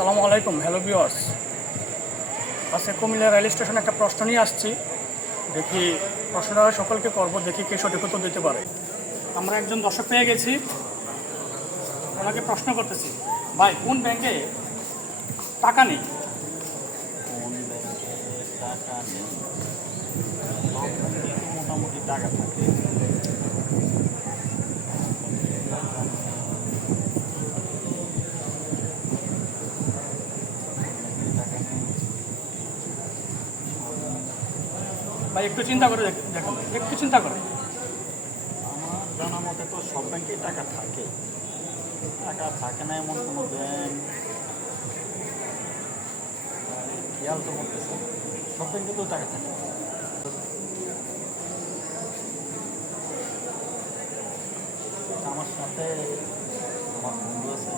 আসসালামু আলাইকুম, hello viewers আজকে কুমিল্লা রেল স্টেশনে একটা প্রশ্ন নিয়ে আসছি। দেখি প্রশ্নটা সকলকে করব, দেখি কে সঠিক উত্তর দিতে পারে। আমরা একজন দর্শক পেয়ে গেছি। ওনাকে প্রশ্ন করতেছি, ভাই, কোন ব্যাংকে টাকা নেই? টাকা নেই? মোটামুটি টাকা থাকে? ভাই, একটু চিন্তা করে দেখ- দেখুন, একটু চিন্তা করে আমার জানা মতে তো সব ব্যাংকেই টাকা থাকে। টাকা থাকে না এমন কোনো ব্যাংক। খেয়াল তো করতেছে সব ব্যাংকে তো টাকা থাকে। আমার সাথে আমার বন্ধু আছে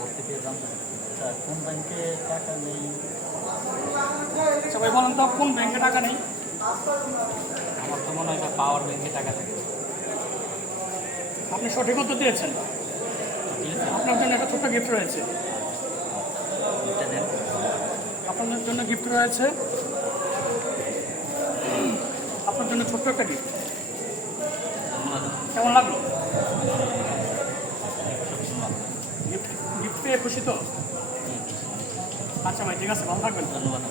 ওর থেকে জানতে আচ্ছা কোন ব্যাংকে টাকা নেই? ভাই বলেন তো কোন ব্যাংকে টাকা নেই? আমার তো মনে হয় পাওয়ার ব্যাংকে টাকা থাকে। আপনি সঠিক উত্তর দিয়েছেন। আপনার জন্য একটা ছোট্ট গিফট রয়েছে। আপনাদের জন্য গিফট রয়েছে। আপনার জন্য ছোট্ট একটা গিফট কেমন লাগল? গিফট গিফট পেয়ে খুশি তো? আচ্ছা ভাই ঠিক আছে ভালো থাকবেন। ধন্যবাদ।